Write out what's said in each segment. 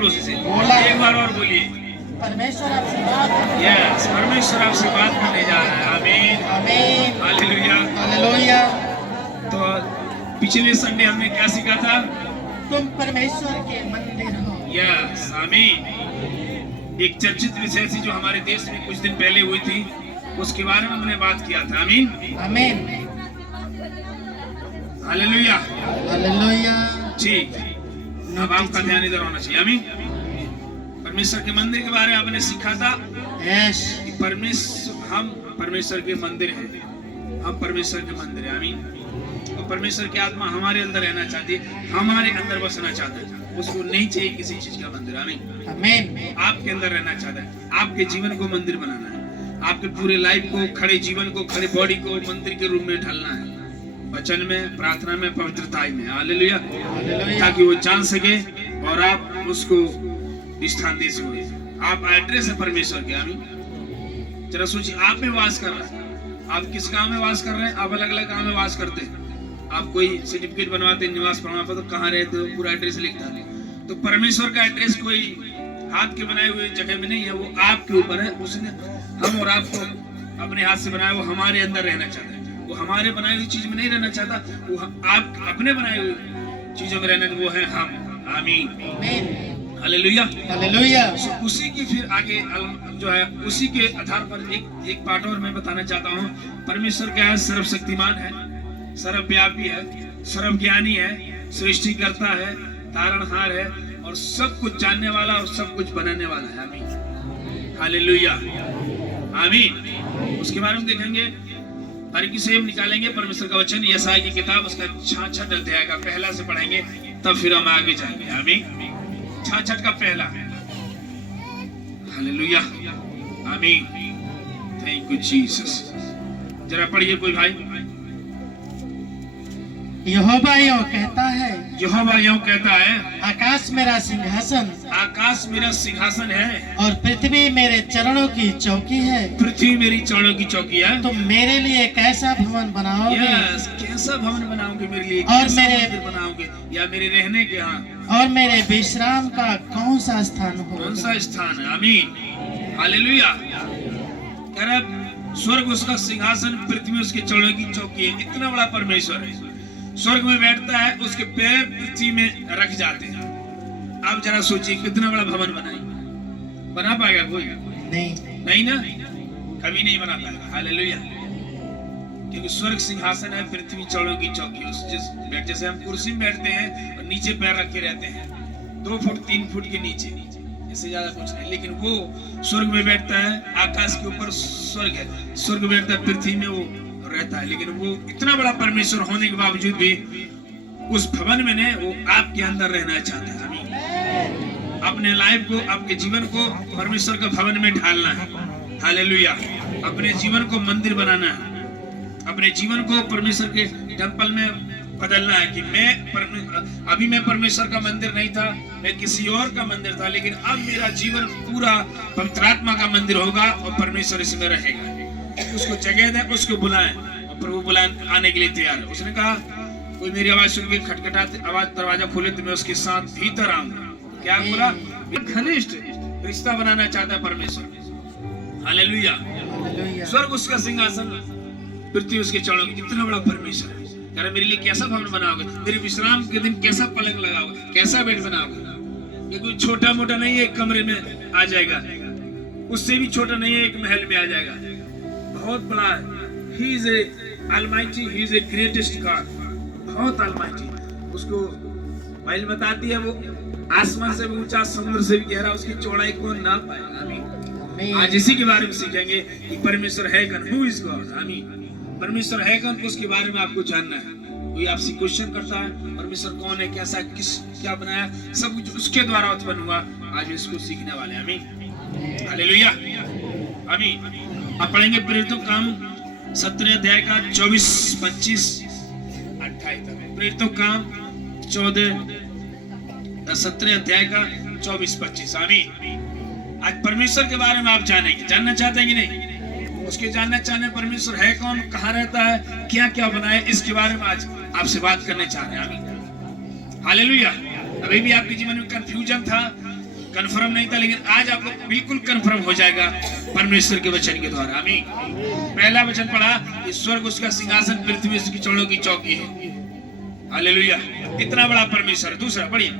पड़ोसी से, बोला। एक बार और बोलिए। परमेश्वर आपसे बात करने यस, परमेश्वर आपसे बात करने जा रहा है। आमीन, आमीन हालेलुया। हालेलुया। तो पिछले संडे हमने क्या सीखा था? तुम परमेश्वर के मंदिर हो। यस, आमीन। एक चर्चित विषय थी जो हमारे देश में कुछ दिन पहले हुई थी, उसके बारे में हमने बात किया था। आमीन, आमीन हालेलुया। हालेलुया। ठीक, अब आपका ध्यान इधर होना चाहिए। आमीन। परमेश्वर के मंदिर के बारे में आपने सीखा था यस कि हम परमेश्वर के मंदिर हैं, हम परमेश्वर के मंदिर हैं। आमीन। और परमेश्वर की आत्मा हमारे अंदर रहना चाहती है, हमारे अंदर बसना चाहता है, उसको नहीं चाहिए किसी चीज का मंदिर। आमीन, आमीन। आपके अंदर रहना चाहता है, आपके जीवन को मंदिर बनाना है, आपके पूरे लाइफ को, खड़े जीवन को, खड़े बॉडी को मंदिर के रूप में ढलना है, वचन में, प्रार्थना में, पवित्रता में। हालेलुया। ताकि वो जान सके और आप उसको स्थान दे सके। आप एड्रेस है परमेश्वर के। आमीन। जरा सोचिए, आप में वास कर रहे हैं, आप किस काम में वास कर रहे हैं? आप अलग अलग काम में वास करते हैं। आप कोई सर्टिफिकेट बनवाते हैं, निवास प्रमाण पत्र, कहाँ रहते हो, पूरा एड्रेस लिखता है। तो परमेश्वर का एड्रेस कोई हाथ के बनाए हुए जगह में नहीं है, वो आपके ऊपर है। उसने हम और आपको अपने हाथ से बनाया, वो हमारे अंदर रहना चाहता है। वो हमारे बनाई हुई चीज में नहीं रहना चाहता, वो आप अपने बनाई हुई चीजों में रहना, वो है हम। आमीन, हालेलुया हालेलुया। उसी की फिर आगे जो है, उसी के आधार पर एक पार्ट और मैं बताना चाहता हूँ। परमेश्वर क्या है? सर्वशक्तिमान है, सर्वव्यापी है, सर्वज्ञानी है, सृष्टिकर्ता है, तारणहार है, और सब कुछ जानने वाला और सब कुछ बनाने वाला है। आमीन, हालेलुया, आमीन। उसके बारे में देखेंगे, बारीकी से हम निकालेंगे परमेश्वर का वचन, यशायाह की किताब, उसका 66 अध्याय का पहला से पढ़ेंगे, तब फिर हम आगे जाएंगे। आमीन। 66 का पहला। हालेलुया, आमीन। Thank you Jesus. जरा पढ़िए कोई भाई। यहोवा यूं कहता है, यहोवा यूं कहता है, आकाश मेरा सिंहासन, आकाश मेरा सिंहासन है और पृथ्वी मेरे चरणों की चौकी है। पृथ्वी मेरी चरणों की चौकी है। तुम मेरे लिए कैसा भवन बनाओगे? यस, कैसा भवन बनाओगे मेरे लिए? और कैसा मेरे मंदिर बनाओगे, या मेरे रहने के यहाँ? और मेरे विश्राम का कौन सा स्थान कौन होगा? सा स्थान है? आमीन, हालेलुया। कह रहा स्वर्ग उसका सिंहासन, पृथ्वी उसके चरणों की चौकी है। इतना बड़ा परमेश्वर है, स्वर्ग में बैठता है, उसके पैर पृथ्वी में रख जाते हैं। आप जरा सोचिए, कितना बड़ा भवन बनाएंगे? बना पाएगा कोई? नहीं ना, कभी नहीं बना पाएगा। हालेलुया। क्योंकि स्वर्ग सिंहासन है, पृथ्वी चरणों की चौकी। जैसे हम कुर्सी में बैठते हैं और नीचे पैर रख के रहते हैं, 2 फुट 3 फुट के नीचे, इससे ज्यादा कुछ नहीं। लेकिन वो स्वर्ग में बैठता है, आकाश के ऊपर स्वर्ग है, स्वर्ग में बैठता है, पृथ्वी में वो रहता है। लेकिन वो इतना बड़ा परमेश्वर होने के बावजूद भी उस भवन में ने वो आपके अंदर रहना चाहता है। अपने लाइफ को, आपके जीवन को परमेश्वर का भवन में ढालना है। हालेलुया। अपने जीवन को मंदिर बनाना है, अपने जीवन को परमेश्वर के टेंपल में बदलना है कि अभी मैं परमेश्वर का मंदिर नहीं था, मैं किसी और का मंदिर था, लेकिन अब मेरा जीवन पूरा पवित्र आत्मा का मंदिर होगा और परमेश्वर इसमें रहेगा। उसको जगह दें, उसको बुलाएं, और प्रभु बुलाने आने के लिए तैयार है। उसने कहा, कोई मेरी आवाज सुन के खटखटाते आवाज दरवाजा खोले तो मैं उसके साथ भीतर आऊंगा। क्या बोला? घनिष्ठ रिश्ता बनाना चाहता है परमेश्वर। हालेलुया। स्वर्ग उसका सिंहासन, पृथ्वी उसके चरणों की। कितना बड़ा परमेश्वर है। कह रहा, मेरे लिए कैसा भवन बनाओगे? मेरे विश्राम के दिन कैसा पलंग लगाओगे, कैसा बेड बनाओगे? ये कोई छोटा मोटा नहीं है, एक कमरे में आ जाएगा, उससे भी छोटा नहीं है, एक महल में आ जाएगा। बहुत बड़ा है। He is a Almighty, he is a greatest God, बहुत Almighty। उसको बाइबल बताती है, वो आसमान से भी ऊंचा, समुद्र से भी गहरा, उसकी चौड़ाई कौन ना पाएगा। आमीन। आज इसी के बारे में सीखेंगे कि परमेश्वर है कौन, who is God। आमीन। परमेश्वर है कौन, उसके बारे में आपको जानना है। कोई आपसे क्वेश्चन करता है, परमेश्वर कौन है, कैसा, किस, क्या बनाया, सब कुछ उसके द्वारा उत्पन्न हुआ। आज इसको सीखने वाले। आमीन, हालेलुया, आमीन। आप पढ़ेंगे प्रेरितों काम 17 अध्याय का 24, 25, 28 तक। प्रेरितों काम 17 अध्याय का 24, 25। आमीन। आज परमेश्वर के बारे में आप जानेंगे, जानना चाहते हैं कि नहीं? उसके जानना चाहने परमेश्वर है कौन, कहाँ रहता है, क्या क्या बनाए, इसके बारे में आज आपसे बात करने चाह रहे हैं। आमीन, हालेलुया। अभी भी आपके जीवन में कंफ्यूजन था, कंफर्म नहीं था, लेकिन आज आपको बिल्कुल कंफर्म हो जाएगा परमेश्वर के वचन के द्वारा। आमीन। पहला वचन पढ़ा कि स्वर्ग उसका सिंहासन, पृथ्वी उसकी चरणों की चौकी है। हालेलुया, इतना बड़ा परमेश्वर। दूसरा पढ़िए,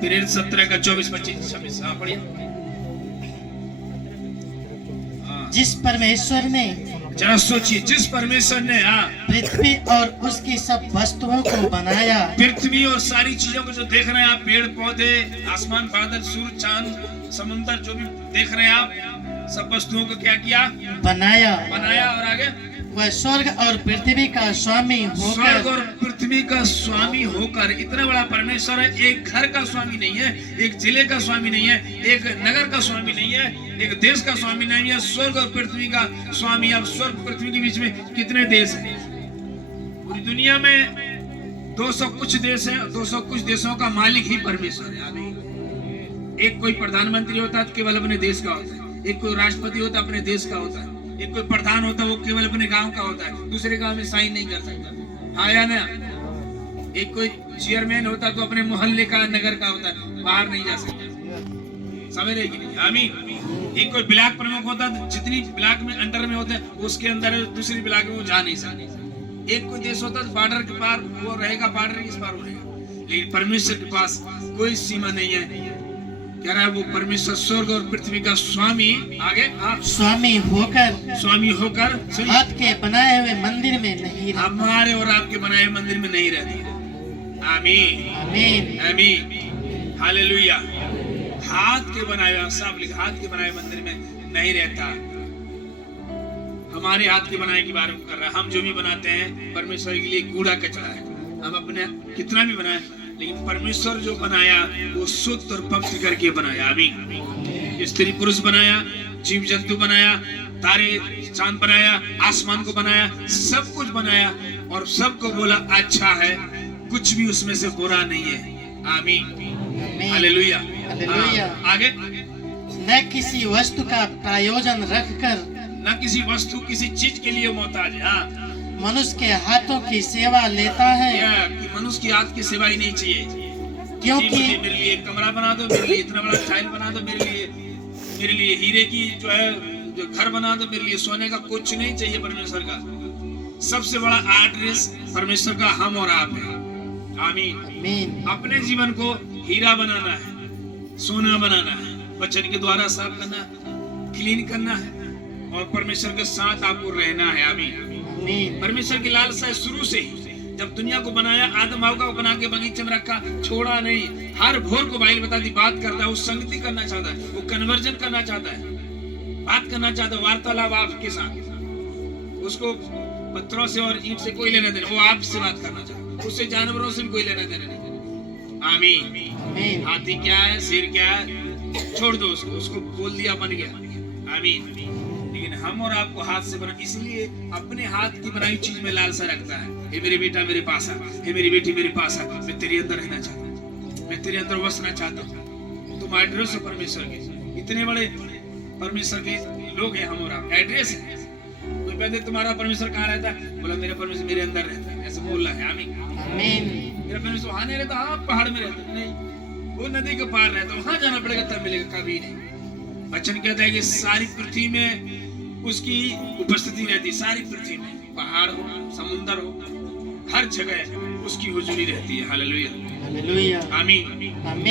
फिर 17 का 24, 25, 26। हाँ पढ़िए। जिस परमेश्वर ने जरा सोचिए, जिस परमेश्वर ने पृथ्वी और उसकी सब वस्तुओं को बनाया, पृथ्वी और सारी चीजों को जो देख रहे हैं आप, पेड़ पौधे, आसमान, बादल, सूरज, चांद, समुद्र, जो भी देख रहे हैं आप, सब वस्तुओं को क्या किया? बनाया। और आगे वह स्वर्ग और पृथ्वी का स्वामी स्वर्ग और होकर, पृथ्वी का स्वामी होकर, इतना बड़ा परमेश्वर है। एक घर का स्वामी नहीं है, एक जिले का स्वामी नहीं है, एक नगर का स्वामी नहीं है, एक देश का स्वामी नहीं है, स्वर्ग और पृथ्वी का स्वामी। अब स्वर्ग पृथ्वी के बीच में कितने देश हैं? पूरी दुनिया में 200 कुछ देश हैं। 200 कुछ देशों का मालिक ही परमेश्वर है। आमीन। एक कोई प्रधानमंत्री होता है तो केवल अपने देश का होता है, एक कोई राष्ट्रपति होता है अपने देश का होता है, एक कोई प्रधान होता है वो केवल अपने गांव का होता है, दूसरे गांव में साइन नहीं कर सकता। हाँ या ना? एक कोई चेयरमैन होता है तो अपने मोहल्ले का, नगर का होता है, बाहर नहीं जा सकता। समझ रहे कि नहीं? आमीन। एक कोई ब्लॉक प्रमुख होता है तो जितनी ब्लॉक में अंडर में होते हैं उसके अंदर दूसरी ब्लॉक में वो जा नहीं सकते। एक कोई देश होता है तो बॉर्डर के पार वो रहेगा, बॉर्डर के पार वो रहेगा। लेकिन परमेश्वर के पास कोई सीमा नहीं है। कह रहा है वो परमेश्वर स्वर्ग और पृथ्वी का स्वामी, आगे स्वामी होकर हाथ के बनाए हुए मंदिर में नहीं रहता। हमारे और आपके बनाए हुए मंदिर में नहीं रहती। आमीन, आमीन, आमीन, हालेलुया। हाथ के बनाए हुए, सब लिखा, हाथ के बनाए मंदिर में नहीं रहता। हमारे हाथ के बनाए के बारे में कर रहा है। हम जो भी बनाते हैं परमेश्वर के लिए कूड़ा कचरा है। हम अपने कितना भी बनाए, लेकिन परमेश्वर जो बनाया वो शुद्ध और पवित्र करके बनाया। आमीन। स्त्री पुरुष बनाया, जीव जंतु बनाया, तारे चांद बनाया, आसमान को बनाया, सब कुछ बनाया और सबको बोला अच्छा है, कुछ भी उसमें से बुरा नहीं है। आमीन, हालेलुया, हालेलुया। आगे न किसी वस्तु का प्रयोजन रखकर, न किसी वस्तु, किसी चीज के लिए मोहताज है। मनुष्य के हाथों की सेवा लेता है। कि मनुष्य की हाथ की सेवा ही नहीं चाहिए। क्योंकि मेरे लिए एक कमरा बना दो, मेरे लिए इतना बड़ा टाइल बना दो, मेरे लिए हीरे की जो है जो घर बना दो, मेरे लिए सोने का कुछ नहीं चाहिए। परमेश्वर का सबसे बड़ा एड्रेस परमेश्वर का हम और आप है। आमीन, आमीन। अपने जीवन को हीरा बनाना है, सोना बनाना है, वचन के द्वारा साफ करना, क्लीन करना है और परमेश्वर के साथ आपको रहना है। आमीन। परमेश्वर की लालसा है शुरू से ही। जब दुनिया को बनाया, आदम हव्वा को बना के बगीचे में रखा, छोड़ा नहीं। हर भोर को बाइबल बताती, बात करता है, वो संगति करना चाहता है, वो कन्वर्जन करना चाहता है, बात करना चाहता है, वार्तालाप आपके साथ। उसको पत्थरों से और ईंट से कोई लेना देना, वो आपसे बात करना चाहता है। उससे जानवरों से भी कोई लेना देना नहीं। आमीन। हाथी क्या है, शेर क्या है, छोड़ दो उसको, उसको बोल दिया, बन गया। आमीन। लेकिन हम और आपको हाथ से बना, इसलिए अपने हाथ की बनाई चीज में लालसा रखता है। हे मेरे बेटा मेरे पास आ, हे मेरी बेटी मेरे पास आ, मैं तेरे अंदर रहना चाहता हूँ, मैं तेरे अंदर बसना चाहता हूँ। तुम एड्रेस हो परमेश्वर के, इतने बड़े परमेश्वर के लोग हैं हम और आप, एड्रेस है। कोई कहते तुम्हारा परमेश्वर कहाँ रहता है? बोला मेरा परमेश्वर मेरे अंदर रहता है, ऐसे बोल रहा है। आमीन। मेरा परमेश्वर वहां नहीं रहता, हाँ पहाड़ में रहता है, नहीं वो नदी के पार रहता है, वहां जाना पड़ेगा तब मिलेगा, कभी नहीं। वचन कहता है कि सारी पृथ्वी में उसकी उपस्थिति रहती है। सारी पृथ्वी में, पहाड़ हो, समुद्र हो, हर जगह उसकी हुजूरी रहती है। हालेलुया, हालेलुया, आमीन, आमीन।